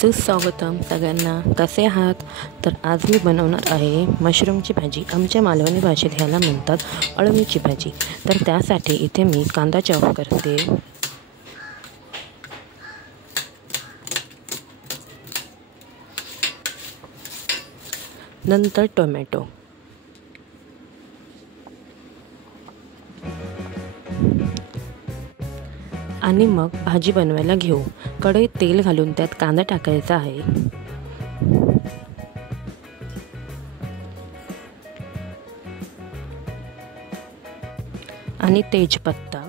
सुस्वागतम सगळ्यांना. कसे आहात? तर आज मी बनवणार आहे मशरूमची भाजी. आमच्या मालवणी भाषेत ह्याला म्हणतात अळमीची भाजी. तर त्यासाठी इथे मी कांदा चॉप करते. नंतर टोमॅटो आणि मग भाजी बनवायला घेऊ. कढईत तेल घालून त्यात कांदा टाकायचा आहे. आणि तेजपत्ता.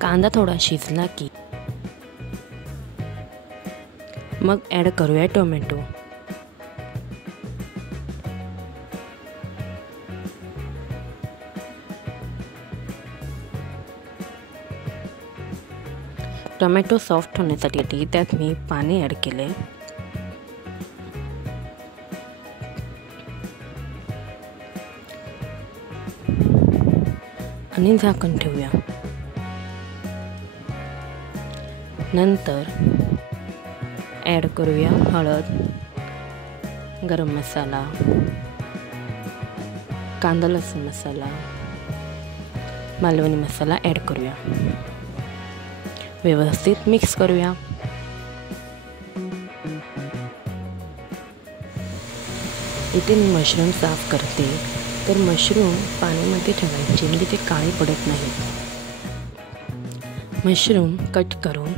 कांदा थोडा शिजला की मग ॲड करूया टोमॅटो. टोमॅटो सॉफ्ट होण्यासाठी त्यात मी पाणी ॲड केले आणि झाकण ठेवूया. नंतर ॲड करूया हळद, गरम मसाला, कांदा लसूण मसाला, मालवणी मसाला ॲड करूया. व्यवस्थित मिक्स करूया. इथे मी मशरूम साफ करते. तर मशरूम पाण्यामध्ये ठेवायचे म्हणजे ते काळे पडत नाही. मशरूम कट करून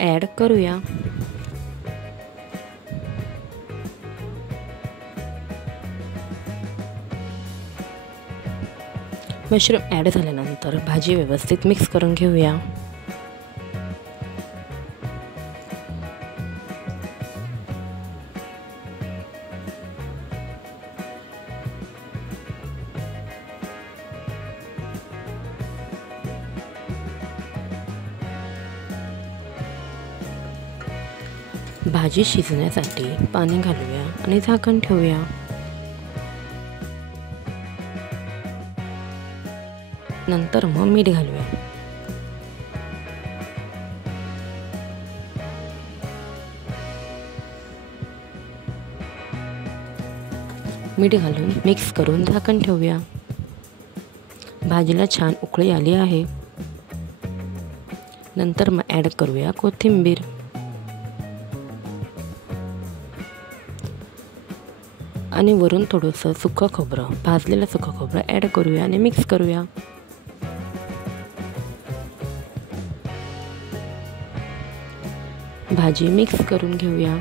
ॲड करूया. मशरूम ॲड झाल्यानंतर भाजी व्यवस्थित मिक्स करून घेऊया. भाजी शिजण्यासाठी पाणी घालूया आणि झाकण ठेवूया. नंतर मग मीठ घालूया. मीठ घालून मिक्स करून झाकण ठेवूया. भाजीला छान उकळी आली आहे. नंतर मग ॲड करूया कोथिंबीर. आणि वरून थोडंसं सुकं खोबरं, भाजलेलं सुकं खोबरं ॲड करूया आणि मिक्स करूया. भाजी मिक्स करून घेऊया.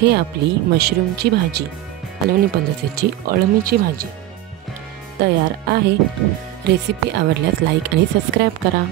ते आपली मशरूमची भाजी, मालवणी पद्धतीची अळमीची भाजी तयार आहे. रेसिपी आवडल्यास लाईक आणि सबस्क्राईब करा.